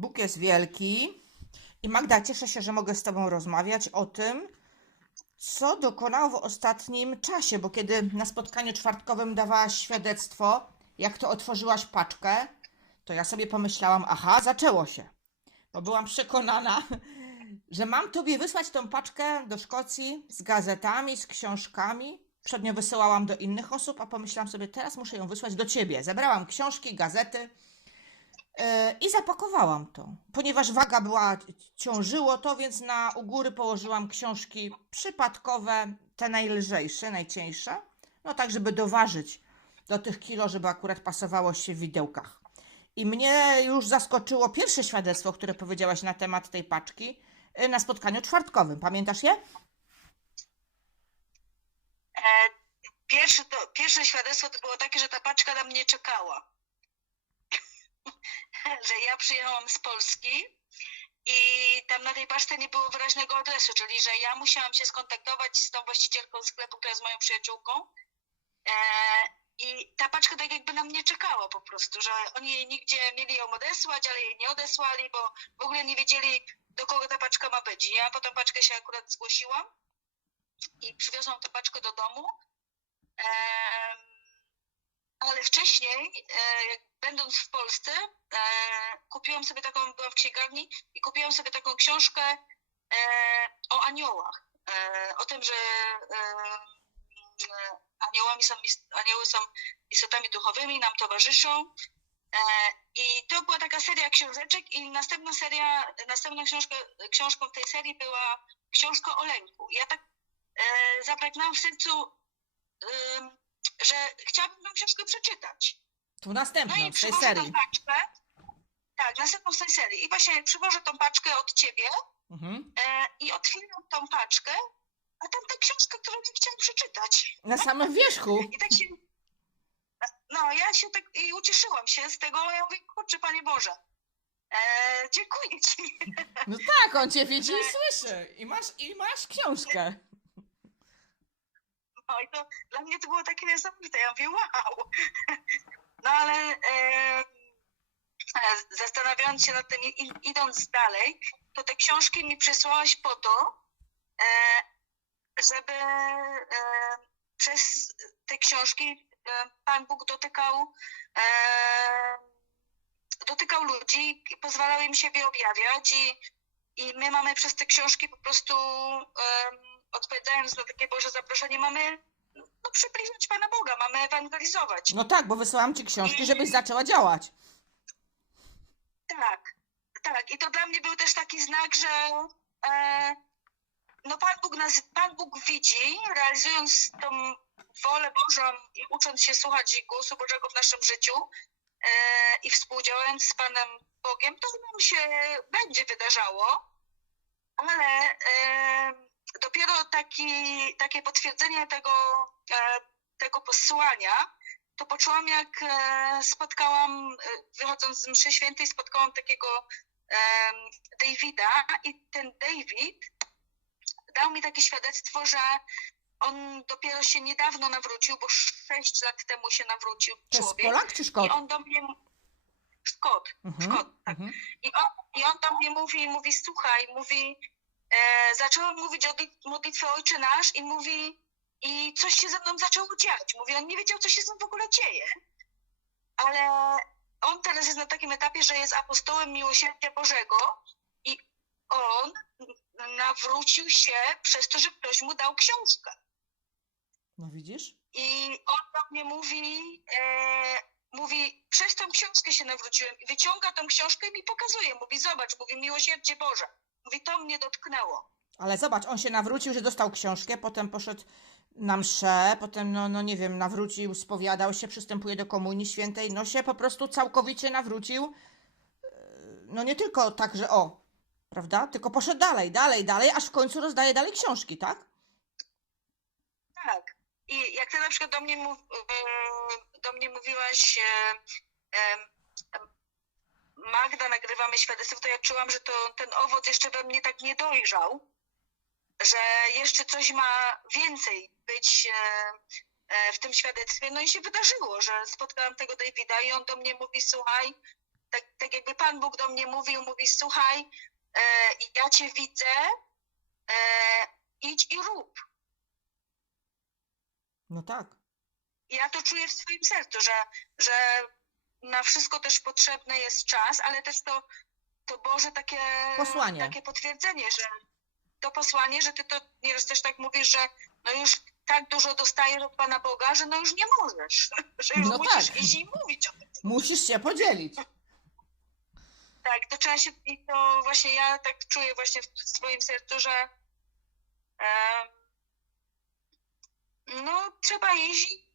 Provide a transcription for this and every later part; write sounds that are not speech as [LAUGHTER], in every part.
Bóg jest wielki. I Magda, cieszę się, że mogę z Tobą rozmawiać o tym, co dokonało w ostatnim czasie, bo kiedy na spotkaniu czwartkowym dawałaś świadectwo, jak to otworzyłaś paczkę, to ja sobie pomyślałam, aha, zaczęło się. Bo byłam przekonana, [LAUGHS] że mam Tobie wysłać tą paczkę do Szkocji z gazetami, z książkami. Przednio wysyłałam do innych osób, a pomyślałam sobie, teraz muszę ją wysłać do Ciebie. Zebrałam książki, gazety. I zapakowałam to. Ponieważ waga była, ciążyło to, więc na u góry położyłam książki przypadkowe, te najlżejsze, najcieńsze. No tak, żeby doważyć do tych kilo, żeby akurat pasowało się w widełkach. I mnie już zaskoczyło pierwsze świadectwo, które powiedziałaś na temat tej paczki yy, na spotkaniu czwartkowym. Pamiętasz je? E, Pierwsze, to, pierwsze świadectwo to było takie, że ta paczka na mnie czekała. [LAUGHS] że ja przyjechałam z Polski i tam na tej paczce nie było wyraźnego adresu, czyli że ja musiałam się skontaktować z tą właścicielką sklepu, która jest moją przyjaciółką. E, I ta paczka tak jakby na mnie czekała po prostu, że oni jej nigdzie mieli ją odesłać, ale jej nie odesłali, bo w ogóle nie wiedzieli, do kogo ta paczka ma być. I ja po tą paczkę się akurat zgłosiłam i przywiozłam tę paczkę do domu. Em, ale wcześniej, e, będąc w Polsce, e, kupiłam sobie taką, byłam w księgarni i kupiłam sobie taką książkę e, o aniołach. O tym, że aniołami są, anioły są istotami duchowymi, nam towarzyszą. I to była taka seria książeczek i następna seria, następną książkę, książką w tej serii była książka o lęku. Ja tak zapragnęłam w sercu, że chciałabym tę książkę przeczytać. Tu No następną i w tej serii. tą paczkę. Tak, następną z tej serii. I właśnie przywożę tą paczkę od ciebie Mhm. e, i otwieram tą paczkę, a tam ta książka, którą nie chciałam przeczytać. Na samym wierzchu. I tak się. No, ja się tak i ucieszyłam się z tego. Ja mówię, kurczę, Panie Boże. E, dziękuję Ci. No tak, on cię widzi i słyszy. I masz, i masz książkę. No i to dla mnie to było takie niesamowite. Ja mówię, wow. [LAUGHS] No ale e, zastanawiając się nad tym, idąc dalej, to te książki mi przysłałaś po to, e, żeby e, przez te książki e, Pan Bóg dotykał, e, dotykał ludzi i pozwalał im siebie objawiać i, i my mamy przez te książki po prostu odpowiadając na takie Boże zaproszenie, mamy no, przybliżyć Pana Boga, mamy ewangelizować. No tak, bo wysyłam ci książki, żebyś zaczęła działać. Tak, tak. I to dla mnie był też taki znak, że e, no Pan Bóg nas, Pan Bóg widzi, realizując tą wolę Bożą i ucząc się słuchać głosu Bożego w naszym życiu e, i współdziałając z Panem Bogiem, to nam się będzie wydarzało, ale e, dopiero taki, takie potwierdzenie tego, e, tego posłania to poczułam, jak e, spotkałam, e, wychodząc z mszy świętej, spotkałam takiego Davida i ten David dał mi takie świadectwo, że on dopiero się niedawno nawrócił, bo sześć lat temu się nawrócił To człowiek. Polak czy I Szkot? on do mnie... Szkot, Mhm, Szkot, tak. mhm. I on, I on do mnie mówi, mówi, słuchaj, mówi, e, zacząłem mówić o modlitwie Ojcze Nasz i mówi, i coś się ze mną zaczęło dziać. Mówi, on nie wiedział, co się z nim w ogóle dzieje. Ale on teraz jest na takim etapie, że jest apostołem miłosierdzia Bożego i on nawrócił się przez to, że ktoś mu dał książkę. No widzisz? I on do mnie mówi, e, mówi, przez tą książkę się nawróciłem i wyciąga tą książkę i mi pokazuje. Mówi, zobacz, mówi, miłosierdzie Boże. Mówi, to mnie dotknęło. Ale zobacz, on się nawrócił, że dostał książkę, potem poszedł na mszę, potem, no, no nie wiem, nawrócił, spowiadał się, przystępuje do Komunii Świętej, no się po prostu całkowicie nawrócił. Yy, No nie tylko tak, że o, prawda? Tylko poszedł dalej, dalej, dalej, aż w końcu rozdaje dalej książki, tak? Tak. I jak ty na przykład do mnie, mów, e, do mnie mówiłaś, Magda, nagrywamy świadectwo, to ja czułam, że to ten owoc jeszcze we mnie tak nie dojrzał, że jeszcze coś ma więcej być e, e, w tym świadectwie. No i się wydarzyło, że spotkałam tego Davida i on do mnie mówi, słuchaj, tak, tak jakby Pan Bóg do mnie mówił, mówi, słuchaj, e, ja Cię widzę, idź i rób. No tak. Ja to czuję w swoim sercu, że, że na wszystko też potrzebny jest czas, ale też to, to Boże takie, Posłanie. takie potwierdzenie, że to posłanie, że ty to nieraz też tak mówisz, że no już tak dużo dostajesz od Pana Boga, że no już nie możesz, [LAUGHS] że już No musisz tak. iść i mówić o tym. Musisz się podzielić. Tak, to trzeba się, i to właśnie ja tak czuję właśnie w swoim sercu, że em, no trzeba iść i,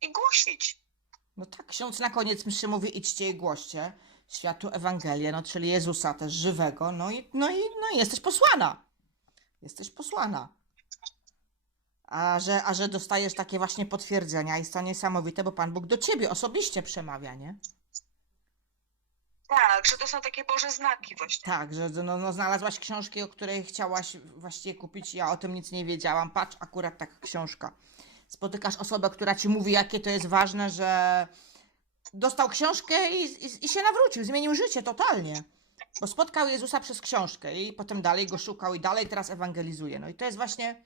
i głosić. No tak, ksiądz na koniec mszy mówi idźcie i głoście światu Ewangelię, no czyli Jezusa też żywego, no i, no i, no jesteś posłana. Jesteś posłana. A że, a że dostajesz takie właśnie potwierdzenia jest to niesamowite, bo Pan Bóg do ciebie osobiście przemawia, nie? Tak, że to są takie Boże znaki właśnie. Tak, że no, no, znalazłaś książki, o której chciałaś właściwie kupić, ja o tym nic nie wiedziałam. Patrz, akurat taka książka. Spotykasz osobę, która ci mówi, jakie to jest ważne, że dostał książkę i, i, i się nawrócił, zmienił życie totalnie. Bo spotkał Jezusa przez książkę i potem dalej go szukał i dalej teraz ewangelizuje. No i to jest właśnie,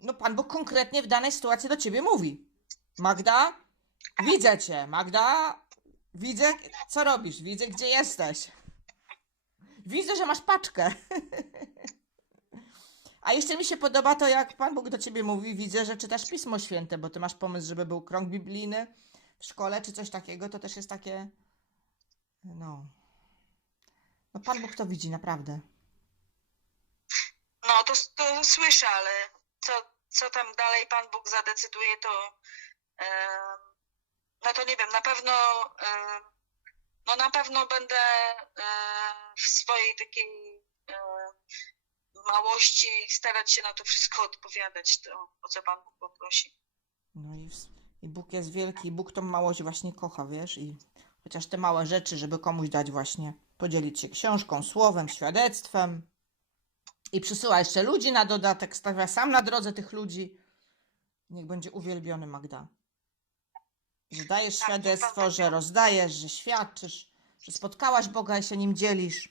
no Pan Bóg konkretnie w danej sytuacji do ciebie mówi. Magda, widzę cię. Magda, widzę, co robisz, widzę, gdzie jesteś. Widzę, że masz paczkę. [LAUGHS] A jeszcze mi się podoba to, jak Pan Bóg do ciebie mówi, widzę, że czytasz Pismo Święte, bo ty masz pomysł, żeby był krąg biblijny w szkole, czy coś takiego, to też jest takie, no... No Pan Bóg to widzi, naprawdę. No to, to słyszę, ale co, co tam dalej Pan Bóg zadecyduje, to no to nie wiem, na pewno no na pewno będę w swojej takiej małości starać się na to wszystko odpowiadać, to o co Pan Bóg poprosi. No i, i Bóg jest wielki, i Bóg tą małość właśnie kocha, wiesz, i chociaż te małe rzeczy, żeby komuś dać właśnie, podzielić się książką, słowem, świadectwem i przysyła jeszcze ludzi na dodatek, stawia sam na drodze tych ludzi. Niech będzie uwielbiony Magda. Że dajesz Tak, świadectwo, że rozdajesz, że świadczysz, że spotkałaś Boga i się nim dzielisz.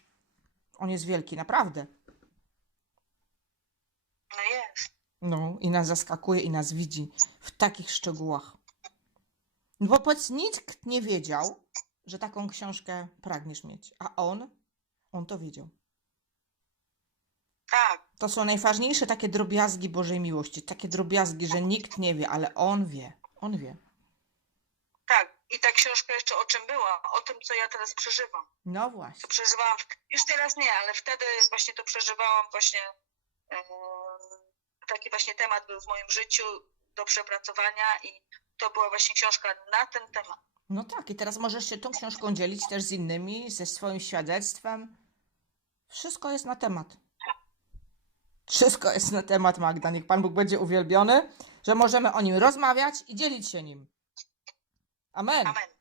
On jest wielki, naprawdę. No jest. No, i nas zaskakuje, i nas widzi w takich szczegółach. No bo powiedz, nikt nie wiedział, że taką książkę pragniesz mieć, a on, on to wiedział. Tak, To są najważniejsze takie drobiazgi Bożej miłości, takie drobiazgi, że nikt nie wie, ale on wie, on wie. tak. I ta książka jeszcze o czym była? O tym, co ja teraz przeżywam. No właśnie. to przeżywałam, już teraz nie, ale wtedy właśnie to przeżywałam właśnie, em, taki właśnie temat był w moim życiu do przepracowania i to była właśnie książka na ten temat. No tak, i teraz możesz się tą książką dzielić też z innymi, ze swoim świadectwem. Wszystko jest na temat. Wszystko jest na temat, Magda. Niech Pan Bóg będzie uwielbiony, że możemy o nim rozmawiać i dzielić się nim. Amen. Amen.